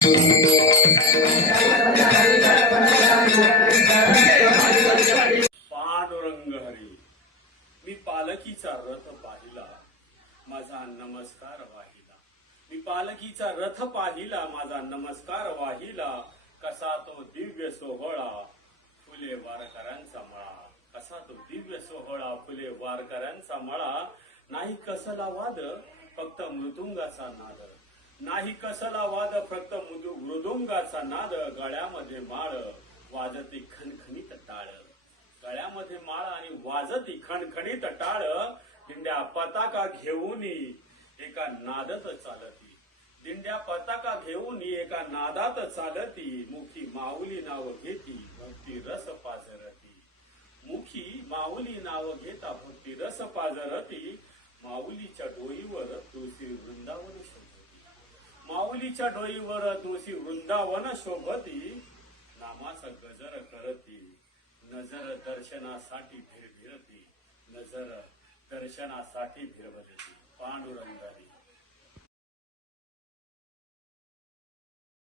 पांडुरंग हरी, मी पालखीचा रथ पाहिला, माझा नमस्कार वाहिला. मी पालखीचा रथ पाहिला, माझा नमस्कार वाहिला. कसा तो दिव्य सोहळा, फुले वारकऱ्यांचा मळा. कसा तो दिव्य सोहळा, फुले वारकऱ्यांचा मळा. नाही कसला वाद, फक्त मृदुंगाचा नाद. नाही कसला वाद, फक्त मृदुंगाचा नाद. गळ्यामध्ये माळ, वाजती खणखणीत टाळ. गळ्यामध्ये माळ आणि वाजती खणखणीत टाळ. दिंड्या पताका घेऊन एका नादात चालती. दिंड्या पताका घेऊन एका नादात चालती. मुखी माऊली नाव घेती, भक्ती रस पाजरती. मुखी माऊली नाव घेता, भक्ती रस पाजरती. माऊलीच्या डोईवर तुळशी वृंदावन शोभती. माऊलीच्या डोईवर तुळशी वृंदावन शोभती. नामाचा गजर करती, नजर दर्शनासाठी भिरभिरती. नजर दर्शनासाठी भिरभिरती. पांडुरंग